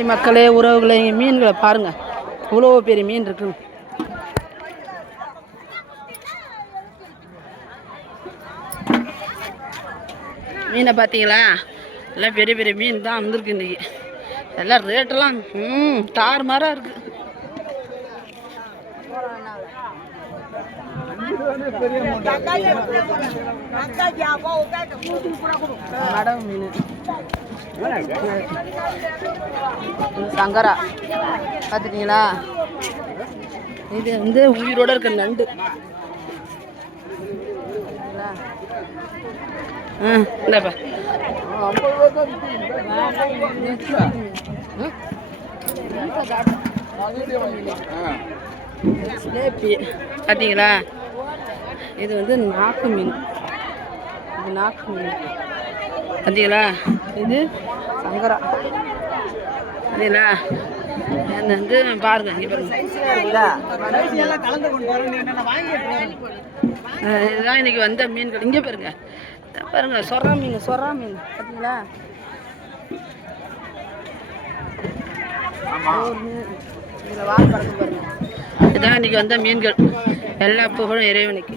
மக்களே, உறவுகளை, இங்கே மீன்களை பாருங்கள். இவ்வளோ பெரிய மீன் இருக்கு. மீனை பார்த்தீங்களா? எல்லாம் பெரிய பெரிய மீன் தான் வந்திருக்கு இன்றைக்கி. எல்லாம் ரேட்டெல்லாம் தாறுமாறாக இருக்குது. மடம் மீன், சங்கரா பார்த்துட்டீங்களா? இது வந்து உயிரோட இருக்க நண்டு. இல்லைப்பா, பார்த்தீங்களா? இது வந்து நாக்கு மீன். இது நாக்கு மீன் பார்த்தீங்களா? இது சங்கரா பார்த்தீங்களா? வந்து பாருங்க, இங்கே பாருங்க. இதுதான் இன்னைக்கு வந்த மீன்கள். இங்கே பாருங்க, பாருங்க, சொரா மீன். பார்த்தீங்களா? இதில் வால் பறக்க பாருங்க. இதுதான் இன்னைக்கு வந்த மீன்கள். எல்லா புகழும் இறைவனுக்கு.